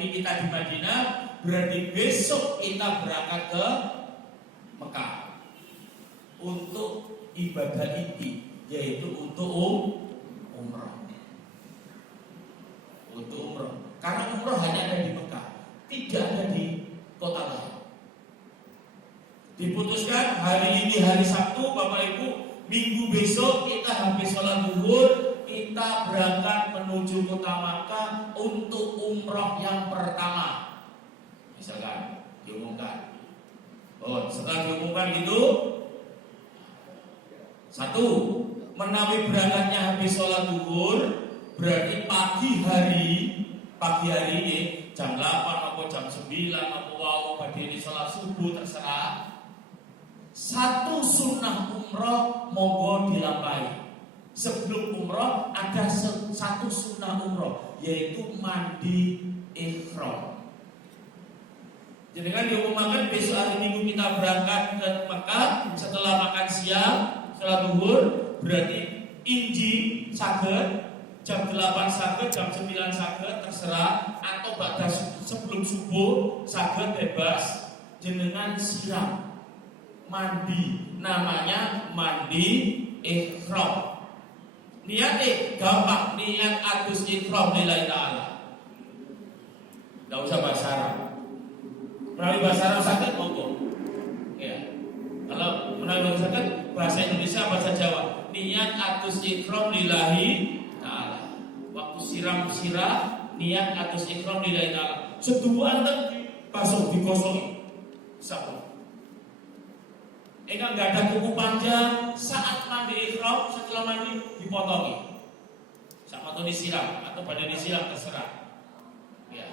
ini kita di Madinah, berarti besok kita berangkat ke Mekah untuk ibadah inti, yaitu untuk umrah. Untuk umrah. Karena umrah hanya ada di Mekah, tidak ada di kota lain. Diputuskan hari ini hari Sabtu, Bapak Ibu, minggu besok kita habis sholat zuhur, kita berangkat menuju kota Makkah untuk umrah yang pertama. Misalkan diumumkan. Oh, setelah diumumkan gitu, satu, menawi berangkatnya habis sholat zuhur, berarti pagi hari ini jam 8 atau jam 9 atau pada ini sholat subuh terserah. Satu sunnah umroh monggo dilampahi. Sebelum umroh ada satu sunnah umroh, yaitu mandi ihram. Jadi kan diumumkan besok hari Minggu kita berangkat ke Mekah. Setelah makan siang, setelah zuhur, berarti inji saged jam 8 saged, jam 9 saged terserah, atau pada sebelum subuh saged bebas jenengan siram mandi, namanya mandi ihram. Niatnya gampang, niat adus ihram lillahi ta'ala. Enggak usah bahasa Arab. Melalui bahasa Arab sakit monggo. Ya. Kalau melalui bahasa sakit bahasa Indonesia, bahasa Jawa, niat adus ihram lillahi ta'ala. Waktu siram niat adus ihram lillahi ta'ala. Seduhan kan basuh digosok. Sabar. Enggak ada kuku panjang saat mandi ihram, setelah mandi dipotongi. Sama atau disiram atau pada disiram terserah. Ya.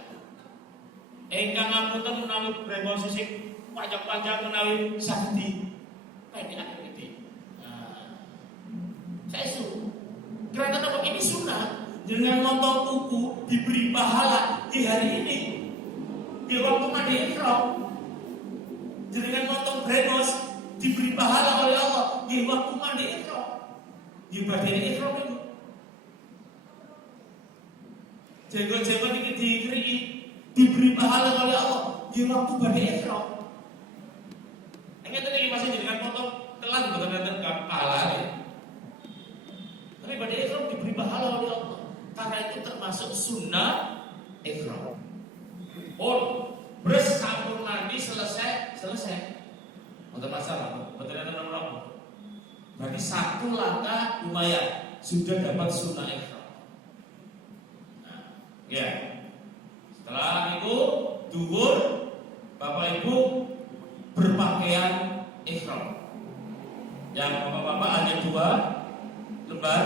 Enggak ngapunten menawi brengol sisik panjang-panjang menawi sakti. Pendek ini. Nah. Saya suruh. Karena apa ini sunnah. Dengan motong kuku diberi pahala di hari ini. Di waktu mandi ihram. Dengan motong brengos diberi pahala oleh Allah di waktu mandi ihram. Di badan ihram itu. Jenggot-jenggot ini dikeri diberi pahala oleh Allah di waktu badan ihram. Ingat tadi masih dengan potong telan bukan dengan pahala ya. Tapi badan ihram diberi pahala oleh Allah karena itu termasuk sunnah ihram. Oh, beres sampun mandi selesai. Untuk masalah, betul ada nomor. Berarti satu langkah lumayan sudah dapat sunnah ihram. Nah, ya. Setelah itu zuhur, Bapak Ibu berpakaian ihram. Yang bapak-bapak hanya 2 lembar,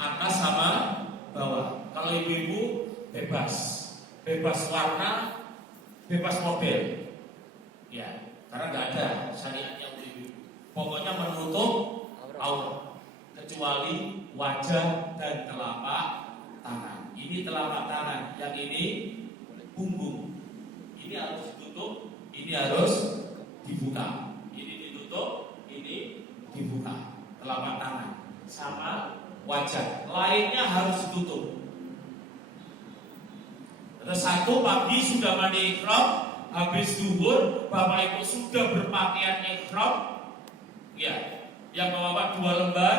atas sama bawah. Kalau ibu-ibu bebas warna, bebas model. Ya. Karena nggak ada syariat yang lebih. Pokoknya menutup aurat kecuali wajah dan telapak tangan. Ini telapak tangan, yang ini punggung. Ini harus ditutup, ini harus dibuka. Ini ditutup, ini dibuka. Telapak tangan sama wajah. Lainnya harus ditutup. Terus satu pagi sudah mandi ihram. Habis zuhur, Bapak Ibu sudah berpakaian ihram. Ya, yang bapak 2 lembar,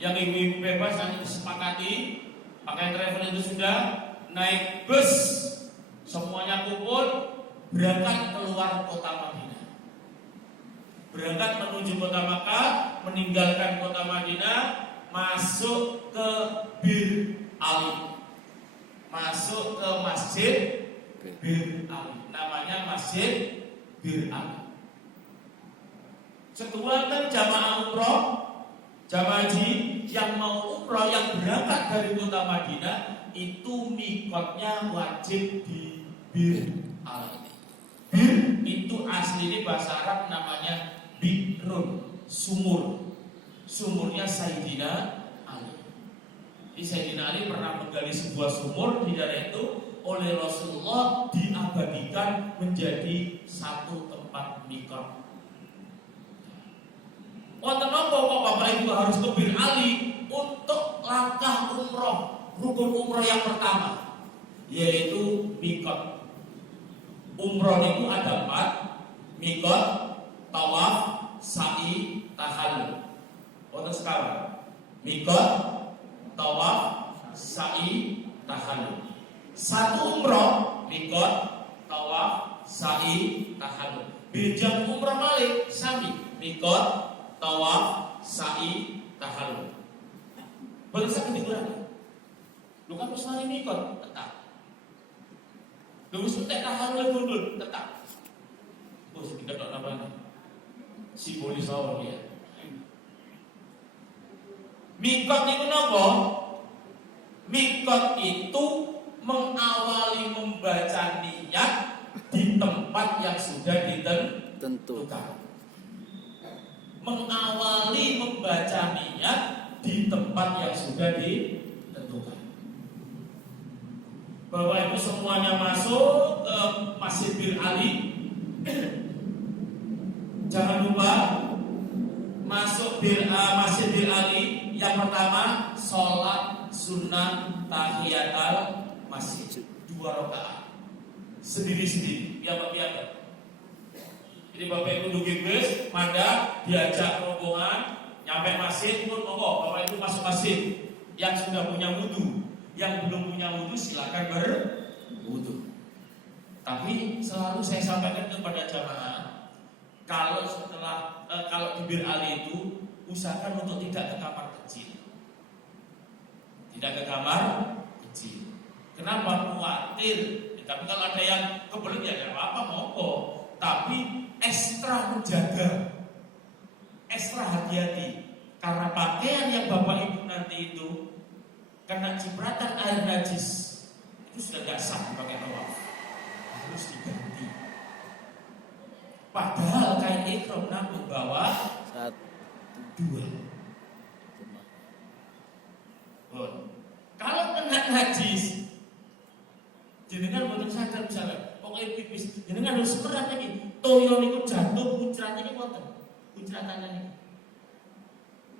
yang ibu-ibu bebas nanti disepakati. Pakai travel itu sudah naik bus, semuanya kumpul berangkat keluar kota Madinah. Berangkat menuju kota Makkah, meninggalkan kota Madinah, masuk ke Bir Ali, masuk ke masjid Bir Ali. Namanya Masjid Bir Ali. Setelah kan jamaah umroh, jamaah haji yang mau umroh yang berangkat dari kota Madinah itu mikotnya wajib di Bir Ali. Bir itu aslinya bahasa Arab namanya bikrun, sumur. Sumurnya Sayyidina Ali. Di Sayyidina Ali pernah menggali sebuah sumur di daerah itu. Oleh Rasulullah diabadikan menjadi satu tempat mikot. Wonten napa kok Bapak Ibu harus ke Bir Ali untuk langkah umroh, rukun umroh yang pertama. yaitu mikot. Umroh itu ada 4, mikot, tawaf, sa'i, tahallul. Untuk sekarang, mikot, tawaf, sa'i, tahallul. Satu umroh, mikot, tawaf, sa'i, tahallul. Bijak umroh balik, sami, mikot, tawaf, sa'i, tahallul. Boleh sakit dikurangi. Lu kan harus mari mikot, tetap. Lu harus tak tahallul dulu, tetap. Bos kita tak apa nih? Simbolis awal ya. Mikot itu apa? Mikot itu mengawali membaca niat di tempat yang sudah ditentukan. Mengawali membaca niat di tempat yang sudah ditentukan. Bapak Ibu semuanya masuk ke Masjid Ali. Jangan lupa masuk Masjid Ali. Yang pertama sholat sunnah tahiyatul masjid 2 rakaat sendiri-sendiri, biar. Jadi Bapak Ibu duduk bus, mandang, diajak rombongan, nyampe masjid pun monggo Bapak Ibu masuk masjid. Yang sudah punya wudu, yang belum punya wudu silakan berwudu. Tapi selalu saya sampaikan kepada jamaah, kalau di Bir Ali itu usahakan untuk tidak ke kamar kecil. Tidak ke kamar kecil. Kenapa? Khawatir. Tapi kalau ada yang kebelet ya tidak apa-apa, monggo. Tapi ekstra menjaga, ekstra hati-hati. Karena pakaian yang Bapak Ibu nanti itu kena cipratan air najis, itu sudah tidak sah dipakai tawaf, harus diganti. Padahal kain ihram nanggung bawah 2. Kalau kena najis, jenengan boten sadar misalnya, pokoknya pipis, jenengan harus semerat lagi. Toyo niku jatuh muncrat ini boten, muncratan ini.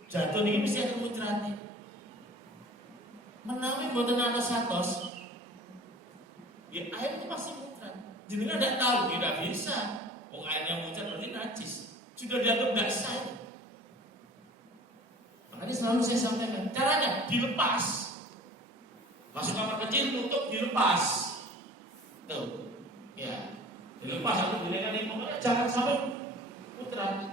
Jatuh ini mesti ada muncratnya. Menawi boten ana satos, ya air itu pasti muncrat. Jenengan tidak tahu, tidak bisa. Airnya muncrat berarti najis, sudah dianggap tidak sah. Makanya selalu saya sampaikan, caranya dilepas. Masuk kamar kecil, tutup, dilepas. Tuh, ya, dilepas atau dilekan ini, pokoknya jangan sampai muncrat.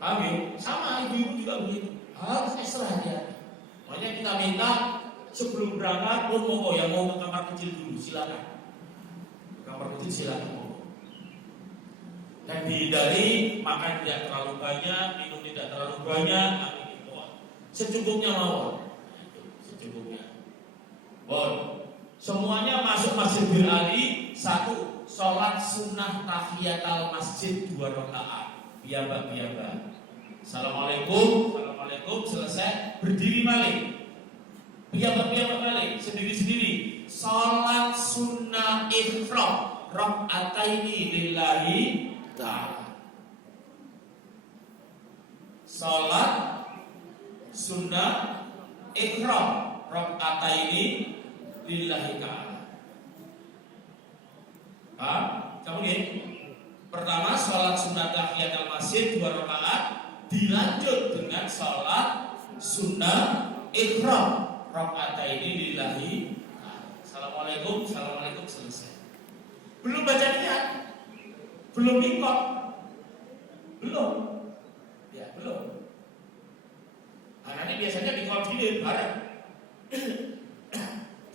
Paham ya? Sama ibu-ibu juga begitu, harus ekstra hati-hati. Makanya kita minta sebelum berangkat, monggo yang mau ke kamar kecil dulu, silakan. Kamar kecil silakan. Dan dihindari makan tidak terlalu banyak, minum tidak terlalu banyak, secukupnya mawon. Secukupnya. Semuanya masuk Masjid Ali. 1, sholat sunnah tahiyatul masjid 2 rakaat. Biaba. Assalamualaikum, selesai, berdiri balik. Biaba balik, sendiri-sendiri. Salat sunnah ihram raka'ataini lillahi ta'ala. Salat sunnah ihram raka'ataini lillahi ta'ala. Kamu ini pertama salat sunnah tahiyatul masjid 2 rakaat, dilanjut dengan salat sunnah ihram raka'ataini lillahi. Assalamualaikum, selesai. Belum baca niat, belum mikot, belum. Nah, nanti biasanya dikoordinir bareng.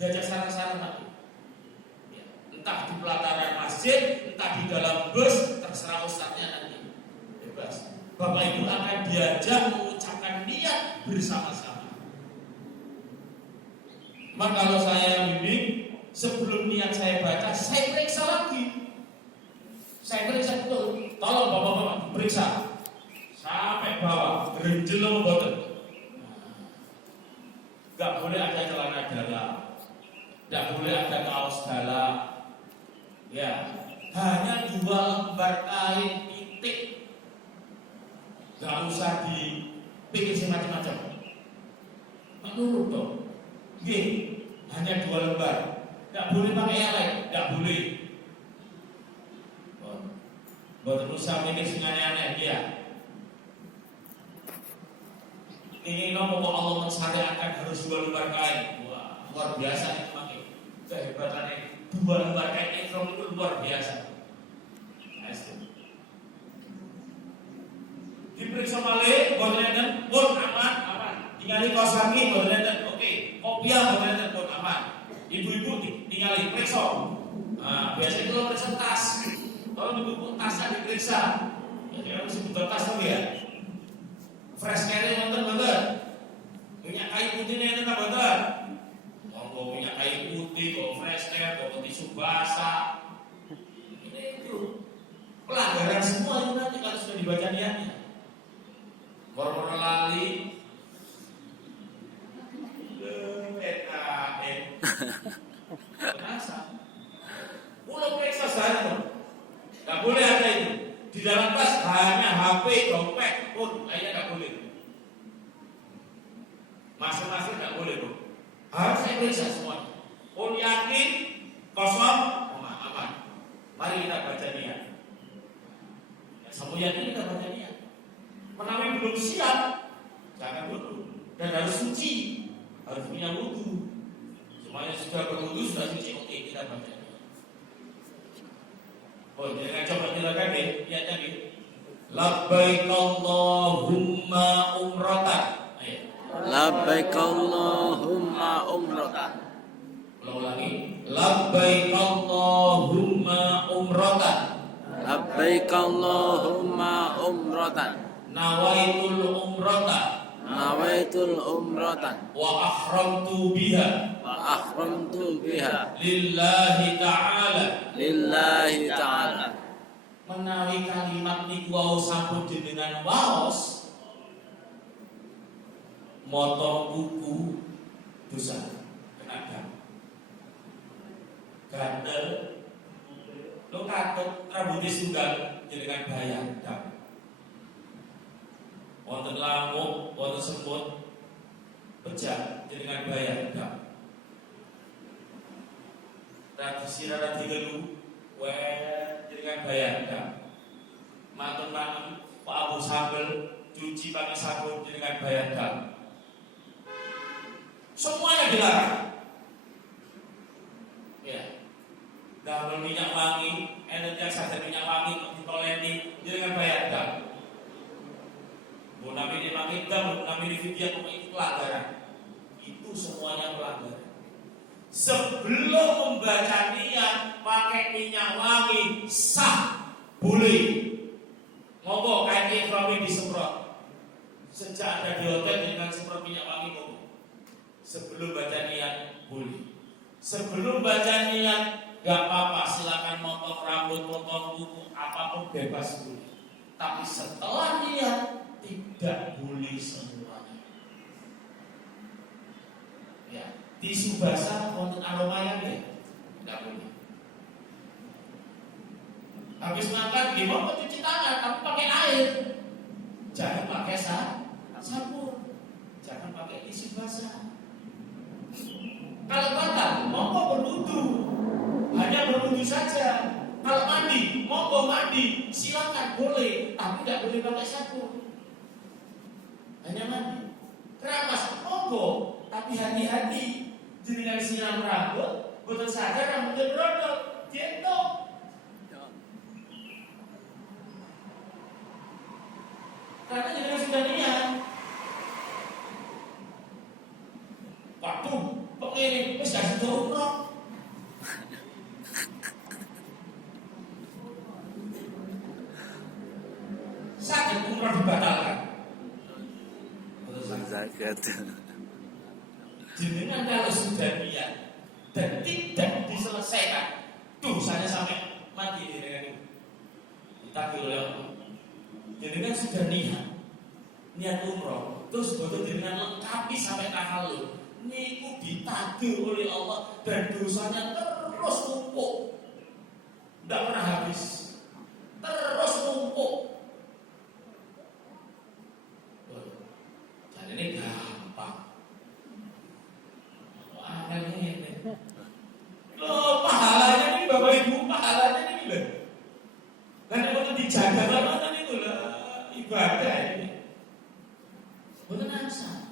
Diajak sarang-sarang nanti. Ya, entah di pelataran masjid, entah di dalam bus, terserah ustadznya nanti. Bebas. Bapak Ibu akan diajak mengucapkan niat bersama-sama. Maka kalau saya bimbing, sebelum niat saya baca, saya periksa lagi. Saya periksa betul. Tolong bapak-bapak periksa sampai bawah, gerenjel sama boten. Gak boleh ada celana dalam, gak boleh ada kaos dalam. Ya, hanya 2 lembar kain titik. Gak usah dipikir macam-macam. Menurut dong. Gini, hanya 2 lembar. Tidak boleh pakai yang lain, tidak boleh. Buat usah mikir sing aneh-aneh ya. Ini nopo kok Allah mensyariatkan harus 2 lembar kain. Wah, luar biasa itu pakai. Kehebatannya 2 lembar kain itu luar biasa. Diperiksa malih, boten enten pun aman. Tingali kosangi boten enten. Oke, kopiah boten enten pun aman. Ibu-ibu tingali periksa. Nah, biasanya kalau periksa tas. Kalau ibu tasnya diperiksa. Ya kira mesti butuh tas lagi ya. Fresh care nonton bener. Minyak kayu putih enten ta bener. Monggo minyak kayu putih, kok fresh care, kok tisu basah. Ini itu pelanggaran semua itu nanti kalau sudah dibaca niatnya. Moro-moro lali. Terasa. Pulau periksa sana. Gak boleh ada itu. Di dalam tas hanya HP, dompet pun lainnya gak boleh. Masuk-masuk gak boleh, Bu. Harus saya periksa semuanya. Pun yakin kosong, aman. Mari kita baca niat. Semua yakin kita baca niat. Menawi belum siap, jangan wudhu dan harus suci, harus punya wudhu. Semuanya sudah berwudhu, sudah suci, oke kita baca. Oh, jangan coba silakan deh, lihat tadi. Labbaik Allahumma umratan. Labbaik Allahumma umratan. Ulang lagi. Labbaik Allahumma umratan. Labbaik Allahumma umratan. Nawaitul umrata. Nawaitul umratan. Wa ahramtu biha. Wa ahramtu biha. Lillahi ta'ala. Lillahi ta'ala. Menawi kalimat niku wau sampun jenengan waos motong buku dosa kena dam. Gatel lo katut rambut tunggal jenengan bayar dam. Wonten lamuk, wonten semut pecah jenengan bayar dam. Tradisi rada digelu jenengan bayar dam. Mantun-mantun Pak Abu Sambel cuci pakai sabun jenengan bayar dam. Semuanya dilarang. Ya. Damel minyak wangi, energi saja minyak wangi ditoleti jenengan bayar dam. Bu Nabi ini mangkita, Bu Nabi ini video itu pelanggaran. Itu semuanya pelanggaran. Sebelum membaca niat pakai minyak wangi sah, boleh. Monggo kain ikrami disemprot. Sejak ada di hotel dengan semprot minyak wangi monggo. Sebelum baca niat boleh. Sebelum baca niat gak apa-apa, silakan motong rambut, motong kuku, apapun bebas boleh. Tapi setelah niat tidak boleh semuanya. Ya, tisu basah untuk aroma yang ya, tidak boleh. Habis makan gimana cuci tangan, tapi pakai air. Jangan pakai sabun. Jangan pakai tisu basah. Kalau batal, monggo berwudu. Hanya berwudu saja. Kalau mandi, monggo mandi, silakan boleh, tapi tidak boleh pakai sabun. Hanya mandi. Keramas, monggo, tapi hati-hati. Jenengan siram rambut, boten sadar rambutnya brodol, dientok. Karena jenengan sudah niat. Waduh, kok ini wis gak sido umroh. Sakit umroh dibatalkan. Zakat. Jenengan kalau sudah niat dan tidak diselesaikan, dosanya sampai mati dengan itu. Ditagih oleh Allah. Jenengan sudah niat umroh, terus boten jenengan lengkapi sampai tahallul. Niku ditagih oleh Allah dan dosanya terus numpuk. Tidak pernah habis. Terus numpuk. Jadi ini gampang. Anehnya ini. Loh, pahalanya nih Bapak Ibu, pahalanya nih loh. Kan kalau dijaga mana nih loh, ibadah ini. Betul asa.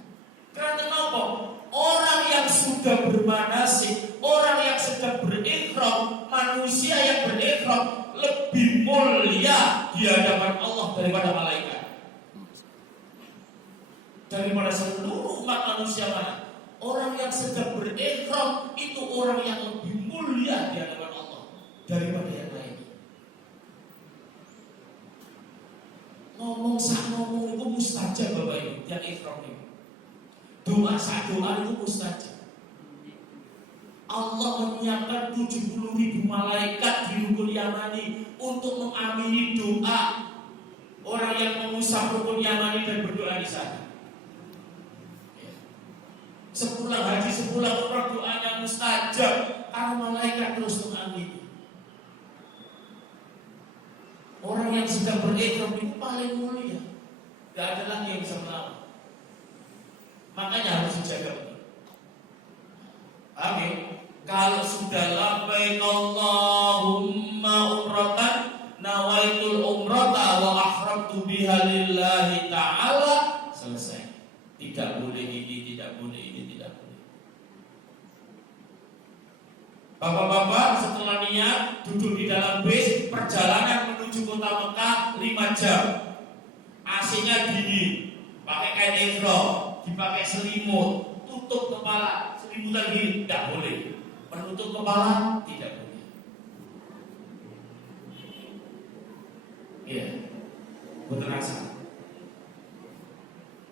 Karena kenapa? Orang yang sudah bermanasik, orang yang sedang berikhram, manusia yang berikhram lebih mulia di hadapan Allah daripada malaikat. Daripada seluruh umat manusia mana? Orang yang sedang berikhram itu orang yang lebih mulia di hadapan Allah daripada yang lain. Ngomong itu mustajab Bapak Ibu, yang ikhram itu. Doa itu mustajab. Allah menyiapkan 70.000 malaikat di rukun Yamani untuk mengamini doa orang yang mengusap rukun Yamani dan berdoa di sana. Sepulang haji, sepulang umrah doanya mustajab karena malaikat terus mengamini. Orang yang sedang berikhram itu paling mulia. Tidak ada lagi yang bisa melawan. Makanya harus dijaga. Amin. Kalau sudah labbaik Allahumma umratan nawaitul umrata wa ahramtu biha lillahi ta'ala, selesai. Tidak boleh ini, tidak boleh ini, tidak boleh. Bapak-bapak setelah niat duduk di dalam bis, perjalanan menuju kota Mekah 5 jam. AC-nya dingin, pakai kain ihram, dipakai selimut, tutup kepala, selimutan gini, tidak boleh. Menutup kepala tidak boleh. Iya, betul rasa.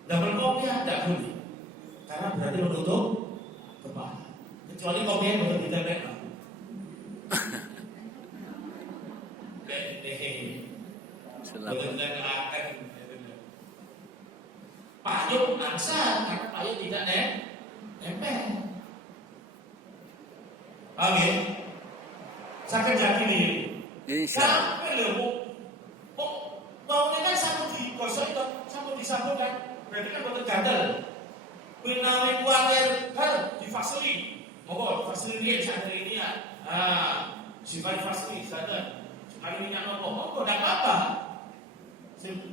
Double kopiah tidak boleh, karena berarti menutup kepala. Kecuali kopiah betul tidak benar. Betul-betul akan payung angsa karena payung tidak nempel. Amin. Saya yakin ini. Sampai loh, kok baunya kan sama digosok itu, sama disambung kan? Berarti kan betul gatal. Menawi kuatir kan difasili, mau difasili dia sadar ini ya. Sifat difasili sadar. Sekali minyak nopo, tidak apa-apa.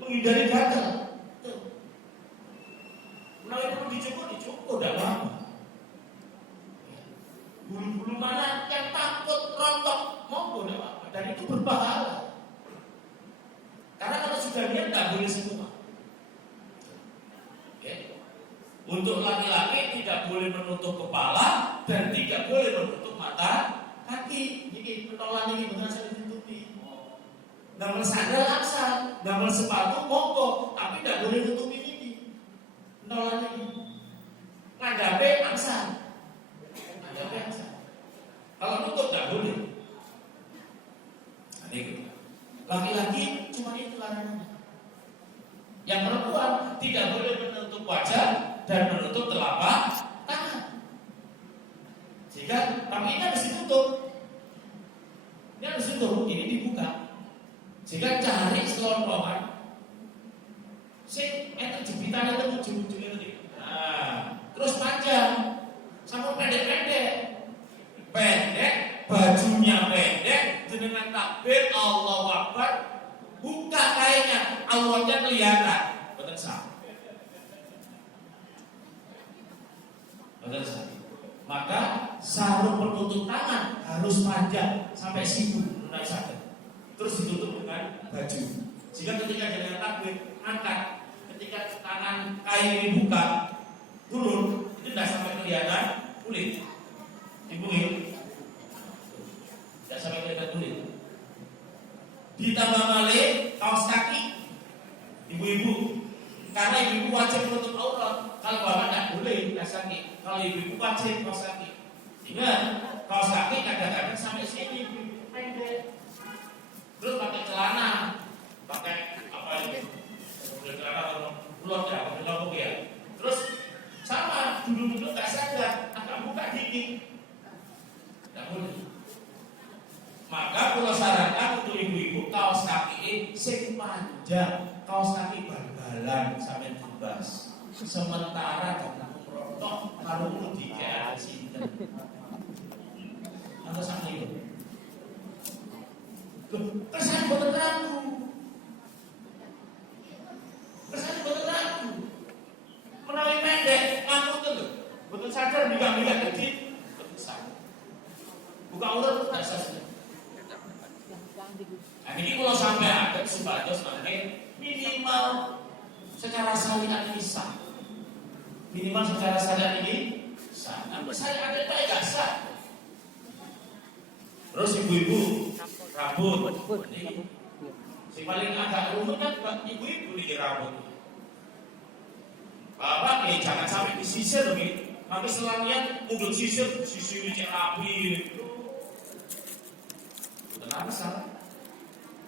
Menghindari gatal. Menawi perlu dicukur, tidak apa-apa. Bulu-bulu mana yang takut rontok, monggo tidak apa-apa. Dan itu berpahala. Karena kalau sudah niat tidak boleh semua. Untuk laki-laki tidak boleh menutup kepala dan tidak boleh menutup mata kaki. Ini pentolan ini benar saya ditutupi. Namun sandal aksa, namun sepatu monggo, tapi tidak boleh tutupi ini. Pentolan ini. Ngadape angsa. Ngadape angsa. Kalau nutup tidak boleh. Laki-laki cuma itu larangannya. Yang perempuan tidak boleh menutup wajah dan menutup telapak tangan. Sehingga tapi ini harus ditutup. Ini harus ditutup, ini dibuka. Sehingga cari selontongan. Sing enten jepitan itu ujung-ujungnya tadi. Nah, terus panjang sama pendek-pendek. Pendek, bajunya pendek, dengan takbir Allahu Akbar, buka kainnya, auratnya kelihatan. Betul sah. Betul sah. Maka sarung penutup tangan harus panjang sampai siku, naik sakit. Terus ditutup dengan baju. Sehingga ketika jalan takbir, angkat. Ketika tangan kain ini buka, turun, itu tidak sampai kelihatan kulit. Dibunuh. Tidak sampai kelihatan kulit. Ditambah balik kaos kaki ibu-ibu, karena ibu-ibu wajib menutup aurat. Kalau bapak tidak boleh kaos kaki. Kalau ibu-ibu wajib kaos kaki. Sehingga kaos kaki kadang-kadang sampai sini pendek. Terus pakai celana, pakai apa ini? Pakai celana ulot ya, pakai logo ya. Terus sama dulu-dulu nggak sadar, agak buka dikit. Tidak boleh. Maka kalau sarankan untuk ibu-ibu kaos kaki sing panjang, kaos kaki bal-balan sampai bebas. Sementara karena merontok karo di kayak sinten. Kersane boten ragu. Kersane boten ragu. Menawi pendek ngapunten lho. Boten sadar mikak-mikak dadi boten sadar. Buka urut tak sadar. Nah, ini kalau sampai ada supados nanti minimal secara syariat ini sah. Minimal secara syariat ini sah. Nah, saya ada tak enggak sah. Terus ibu-ibu rambut ini si paling agak rumit kan ibu-ibu nih rambut. Bapak nih jangan sampai disisir nih. Tapi selanjutnya udah sisir cek rapi. Kenapa salah?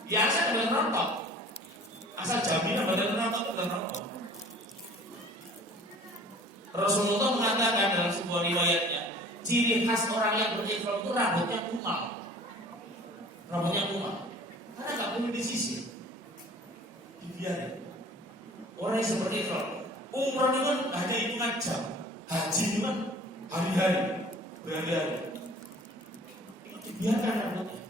Biasa dengan rontok. Asal jaminan badan rontok dan rontok. Rasulullah mengatakan dalam sebuah riwayatnya, ciri khas orang yang berikhram itu rambutnya kumal. Rambutnya kumal. Karena nggak perlu disisir, dibiarin. Orang yang seperti itu, umrah itu kan hanya hitungan jam, haji itu kan hari-hari, berhari-hari. Itu dibiarkan rambutnya,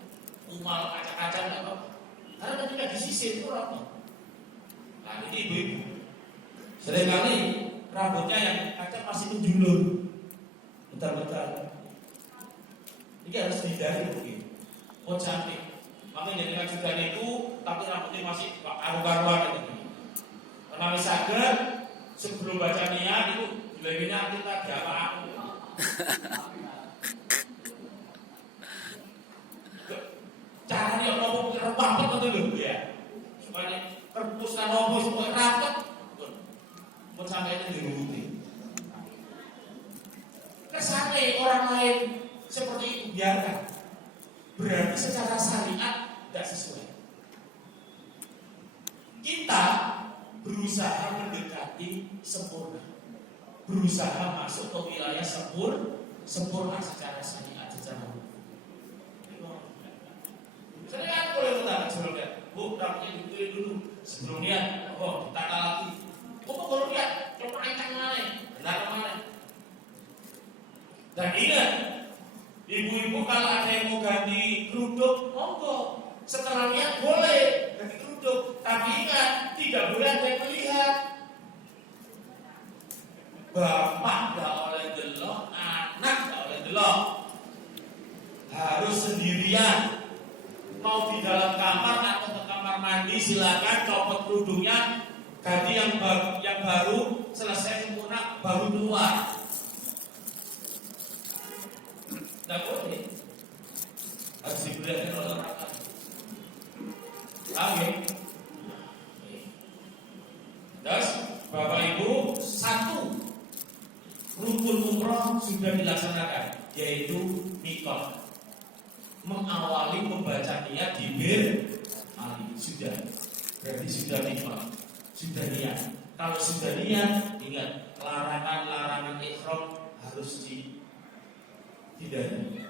kumal, kaca-kaca nggak apa-apa. Karena ketika disisir itu rapat. Nah ini ibu-ibu, seringkali rambutnya yang kadang masih menjulur, bentar-bentar. Ini harus dihindari mungkin. Oh cantik, makanya jadi juga itu, tapi rambutnya masih karu-karuan gitu. Karena sadar sebelum baca niat itu bilangnya kita diapa aku. Cara dia ngomong rapat betul loh ya, supaya terpuskan ngomong supaya rapat. Mau sampai itu diruti. Kesannya orang lain seperti itu biarkan. Berarti secara syariat tidak sesuai. Kita berusaha mendekati sempurna, berusaha masuk ke wilayah sempurna secara syariat, secara hukum. Saya kan boleh bertanya sebelumnya, bu, rambutnya dipilih dulu sebelumnya, ditata lagi. Kok kalau lihat, coba encang mana, benar mana? Dan ingat, ibu-ibu kalau ada yang mau ganti kerudung, monggo. Setelah lihat boleh ganti kerudung, tapi ingat tidak boleh ada yang melihat. Bapak tidak oleh delok, anak tidak oleh delok. Harus sendirian. Mau di dalam kamar atau ke kamar mandi silakan copot kerudungnya, ganti yang baru selesai sempurna baru keluar. Tidak boleh. Harus diberikan oleh orang lain. Oke. Terus Bapak Ibu, satu rukun umroh sudah dilaksanakan, yaitu mikot. Mengawali membaca niat di Ali sudah, berarti sudah mikot, sudah niat. Kalau sudah niat, ingat larangan-larangan ihram harus dihindari.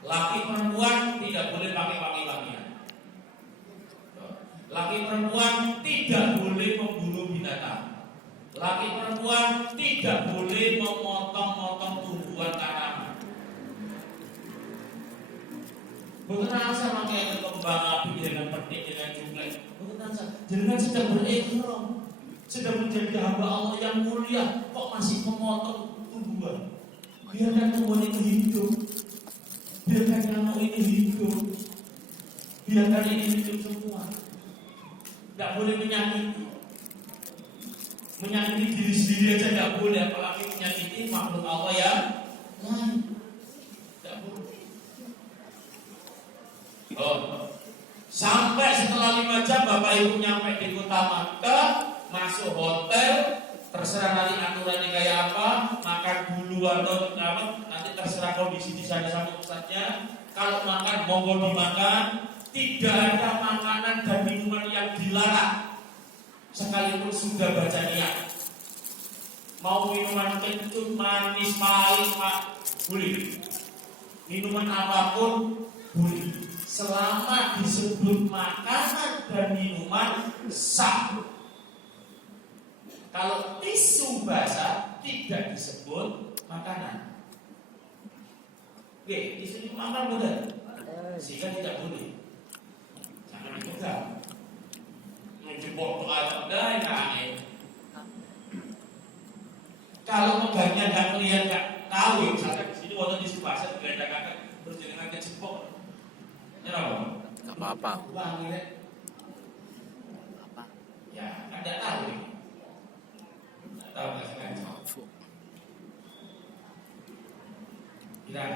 Laki perempuan tidak boleh pakai wangi-wangian. Laki perempuan tidak boleh memburu binatang. Laki perempuan tidak boleh memotong-motong tumbuhan tanaman. Bukan sama kayak kembang api dengan petik dengan jumlah. Bukan sama. Jangan sedang berikhram, sedang menjadi hamba Allah yang mulia, kok masih memotong tumbuhan? Biarkan tumbuhan itu hidup, biarkan nyamuk ini hidup, biarkan ini hidup semua. Tidak boleh menyakiti. Menyakiti diri sendiri aja tidak boleh, apalagi menyakiti makhluk Allah yang lain. Tidak boleh. Sampai setelah 5 jam Bapak Ibu nyampe di kota Makkah, masuk hotel, terserah nanti aturannya kayak apa, makan dulu atau apa, nanti terserah kondisi di sana sama pusatnya. Kalau makan monggo dimakan, tidak ada makanan dan minuman yang dilarang. Sekalipun sudah baca niat. Mau minuman kencur, manis, pahit, boleh. Minuman apapun boleh. Selama disebut makanan dan minuman sah. Kalau tisu basah tidak disebut makanan. Oke, tisu itu makanan boleh, sehingga tidak boleh. enggak. Menjemput doa terdai naik. Kalau megangnya nggak ngelihat nggak tahu, misalkan di sini waktu di bahasa digeledakkan terus jenengan kejemput, ya apa? Gak apa-apa. Wangi deh. Apa? Ya, kan nggak tahu nih. Nggak tahu nggak sengaja. Tidak.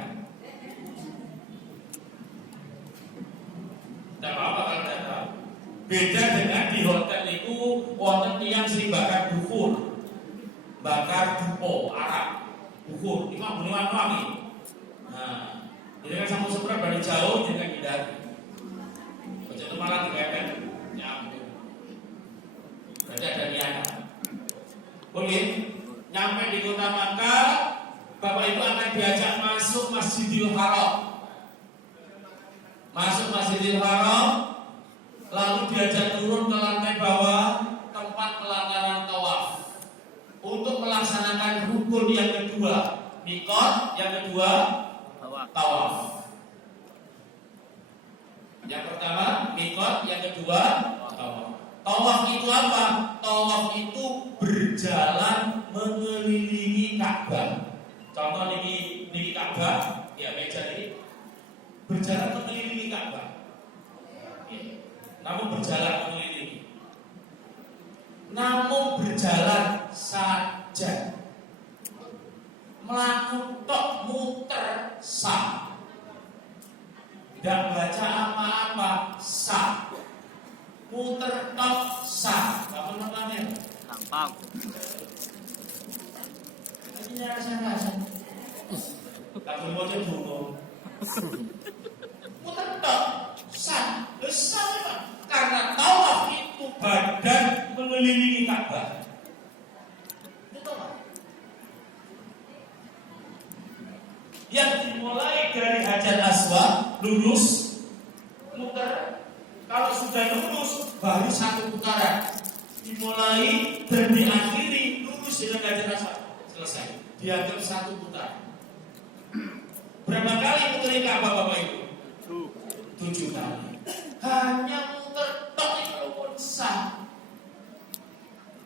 Tidak apa-apa kalau tidak tahu. Beda dengan di hotel itu wonten tiyang sing bakar dukur, bakar dupo Arab, dukur. Ini mah bunyi wangi. Nah, jadi kan sama seberang dari jauh jadi kan hindari. Begitu malah dikepet, nyampe. Berarti ada niatan. Boleh? Nyampe di kota Makkah, Bapak Ibu akan diajak masuk Masjidil Haram. Masuk Masjidil Haram, lalu diajak turun ke lantai bawah tempat pelataran tawaf untuk melaksanakan rukun yang kedua, mikot, yang kedua tawaf. Yang pertama mikot, yang kedua tawaf. Tawaf itu apa? Tawaf itu berjalan mengelilingi Ka'bah. Contoh niki Ka'bah, ya meja ini berjalan mengelilingi Ka'bah. Namun berjalan mengelilingi. Namun berjalan saja. Melakukan tok muter sah. Tidak baca apa-apa sah. Muter tok sah. Kamu namanya? Gampang. Ini rasa-rasa. Kamu mau coba. Muter tok sah. Besar memang. Karena tawaf itu badan mengelilingi Ka'bah. Itu tawaf. Yang dimulai dari Hajar Aswad lurus, muter. Kalau sudah lurus baru satu putaran. Dimulai dan diakhiri lurus dengan Hajar Aswad. Selesai. Dianggap satu putaran. Berapa kali muterin Ka'bah Bapak Ibu? 7 kali. Hanya muter tok itu pun sah.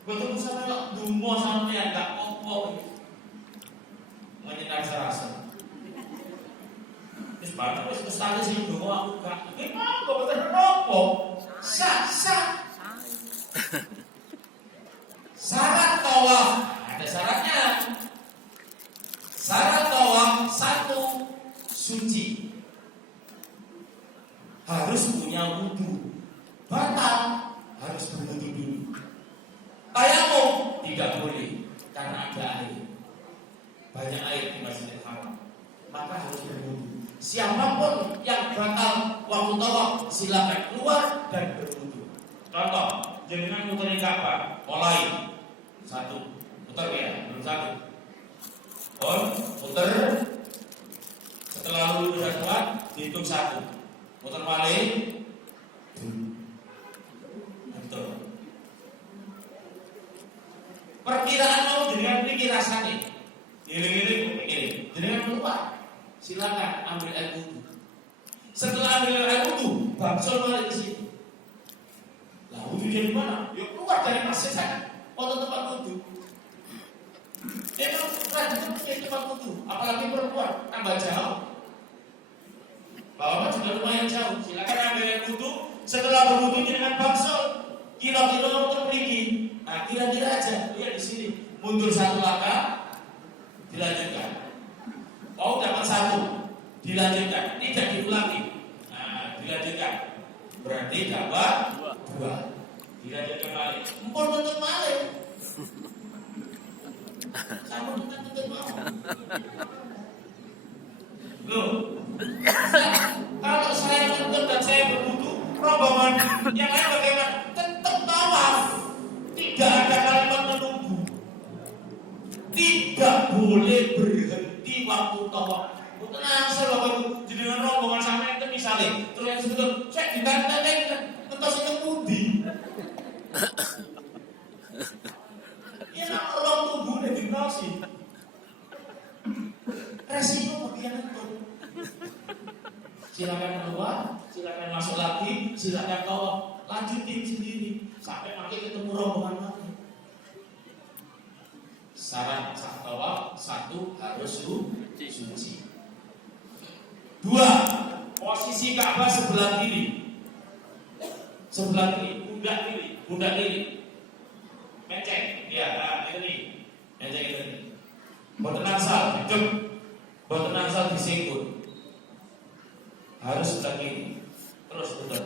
Betul sama lo dungo sama yang gak kokoh. Menyenang serasa. Terus baru terus ustaz sih dungo aku gak. Gimana kok betul nopo? Sah. Syarat tawaf ada syaratnya. Syarat tawaf 1 suci. Harus punya wudu. Batal harus berwudu dulu. Tayamum tidak boleh karena ada air. Banyak air di Masjidil Haram. Maka harus berwudu. Siapapun yang batal waktu tawaf silakan keluar dan berwudu. Contoh, jangan muterin Ka'bah. Mulai 1. Muter ya, belum 1. Muter. Setelah lulus dan kuat, dihitung 1. Muter balik. Betul. Perkiraan mau dengan pikir rasanya. Giling-giling. Dengan keluar. Silakan ambil air wudu. Setelah ambil air wudu, bangsol balik ke sini. Lah wudu dari mana? Ya keluar dari masjid sana. Foto tempat wudu. Emang rajin punya tempat wudu. Apalagi perempuan tambah jauh. Bahwa juga lumayan jauh. Silakan ambil air wudu. Setelah berwudu dengan bangsol, kira-kira untuk pergi. Nah, kira-kira aja. Lihat di sini. Mundur 1 langkah, dilanjutkan. Mau dapat 1, dilanjutkan. Tidak diulangi. Nah, dilanjutkan. Berarti dapat 2. Dilanjutkan balik. Empun tutup balik. Kamu tutup balik. Loh. Kalau saya tutup dan saya berwudu, rombongan yang lain bagaimana? Tetap tawaf. Tidak ada kalimat menunggu. Tidak boleh berhenti waktu tawaf. Tenang saja Bapak Ibu. Jadi dengan rombongan sama itu misalnya, terus yang sebetulnya saya ditantang entos itu budi. Ya orang tubuhnya dignasi. Resiko bagian itu. Silakan keluar, silakan masuk lagi, silakan tawaf, lanjutin sendiri sampai makin ketemu rombongan lagi. Syarat sah tawaf, satu harus suci. Dua, posisi Ka'bah sebelah kiri. Sebelah kiri, pundak kiri. Menceng, ya, nah ini, menceng ini. Boten angsal, hidup. Boten angsal disingkut. Harus sebelah kiri. Terus putar.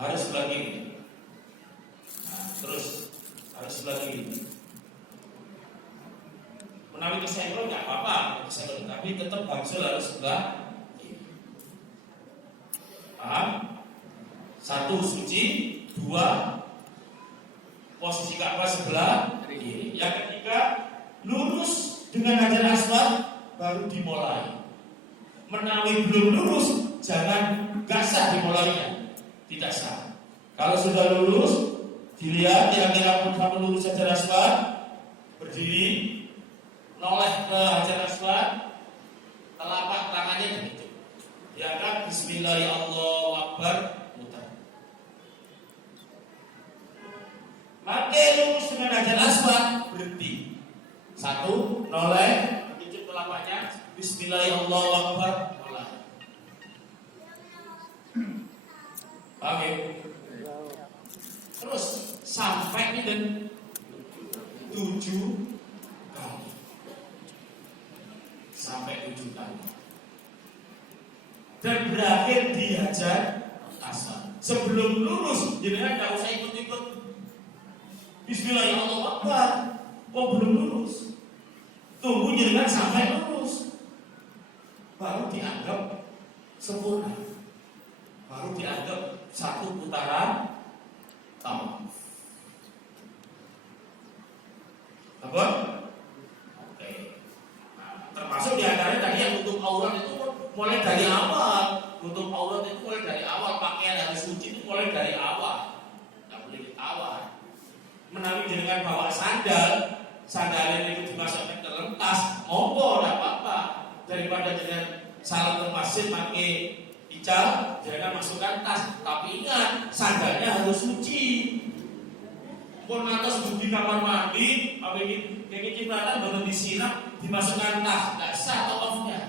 Harus sebelah kiri. Nah, terus harus sebelah kiri. Menawi kesenggol nggak apa-apa, kesenggol, tapi tetap bangsul harus sebelah kiri. Paham? Satu suci, dua posisi Ka'bah sebelah kiri. Yang ketiga, lurus dengan Hajar Aswad baru dimulai. Menawi belum lurus, jangan gak sah dimulainya, tidak sah. Kalau sudah lurus, dilihat kira-kira kamu lurus Hajar Aswad, berdiri, noleh ke Hajar Aswad, telapak tangannya begitu. Diangkat Bismillahirrahmanirrahim, mutar. Maka lurus dengan Hajar Aswad, berhenti. Satu, noleh, menunjuk telapaknya, Bismillahirrahmanirrahim, mulai. Paham ya? Terus sampai ini dan 7 kali. Sampai 7 kali. Dan berakhir di Hajar Aswad. Sebelum lurus, jangan tidak usah ikut-ikut Bismillahirrahmanirrahim. Oh belum lurus. Tunggu jangan sampai lurus. Baru dianggap sempurna. Baru dianggap satu putaran tawaf. Apa? Oke. Nah, termasuk diantaranya tadi yang tutup aurat itu mulai dari awal. Tutup aurat itu mulai dari awal. Pakaian harus suci itu mulai dari awal. Tidak boleh ditawar. Menawi dengan bawa sandal, sandalnya itu dimasukkan ke dalam tas, monggo, tidak apa-apa. Daripada dengan salat ke masjid pakai ical, jangan masukkan tas. Tapi ingat, sandalnya harus suci. Pun atas di kamar mandi, apa ini cipratan baru disiram, dimasukkan tas, tidak sah tawafnya.